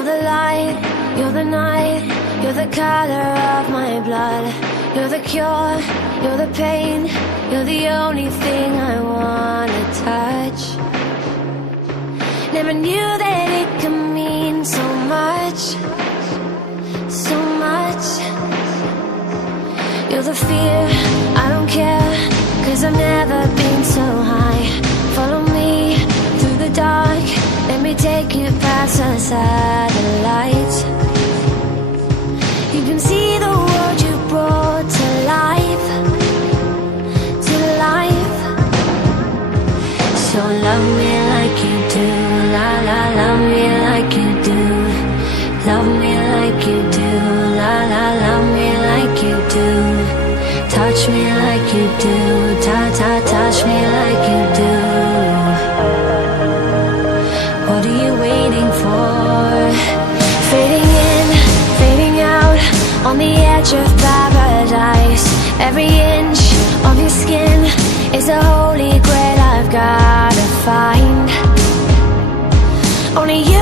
You're the light, you're the night, you're the color of my blood. You're the cure, you're the pain, you're the only thing I wanna touch. Never knew that it could mean so much, so much. You're the fear, I don't care, 'cause I've never been so high. Follow me through the dark, let me take you past the satellites. You can see the world you brought to life, to life. So love me like you do, la la, love me like you do. Love me like you do, la la, love me like you do. Touch me like you do, ta ta, touch me like you do. What are you waiting for? Fading in, fading out, on the edge of paradise. Every inch of your skin is a holy grail I've gotta find. Only you